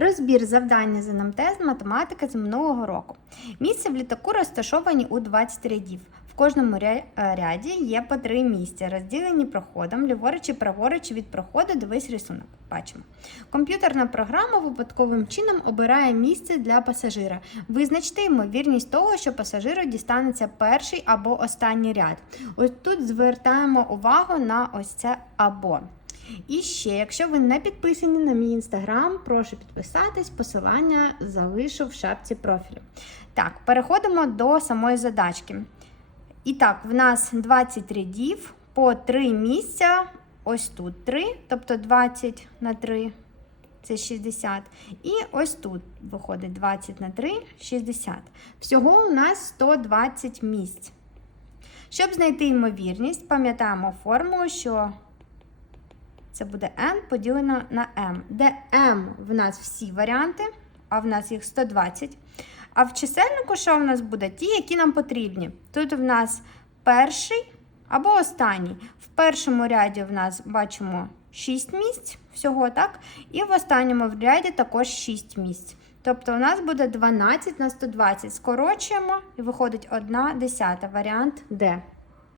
Розбір завдання з НМТ з математики з минулого року. Місця в літаку розташовані у 20 рядів. В кожному е, ряді є по три місця, розділені проходом, ліворуч і праворуч від проходу дивись рисунок. Бачимо. Комп'ютерна програма випадковим чином обирає місце для пасажира. Визначте ймовірність того, що пасажиру дістанеться перший або останній ряд. Ось тут звертаємо увагу на ось це або. І ще, якщо ви не підписані на мій інстаграм, прошу підписатись, посилання залишу в шапці профілю. Так, переходимо до самої задачки. І так, в нас 20 рядів по 3 місця. Ось тут 3, тобто 20 на 3 це 60. І ось тут виходить 20 на 3 60. Всього у нас 120 місць. Щоб знайти ймовірність, пам'ятаємо формулу, що це буде n поділено на m, де m в нас всі варіанти, а в нас їх 120. А в чисельнику що в нас буде? Ті, які нам потрібні. Тут в нас перший або останній. В першому ряді в нас бачимо 6 місць всього, так? І в останньому ряді також 6 місць. Тобто у нас буде 12 на 120. Скорочуємо і виходить 1 десята. Варіант D.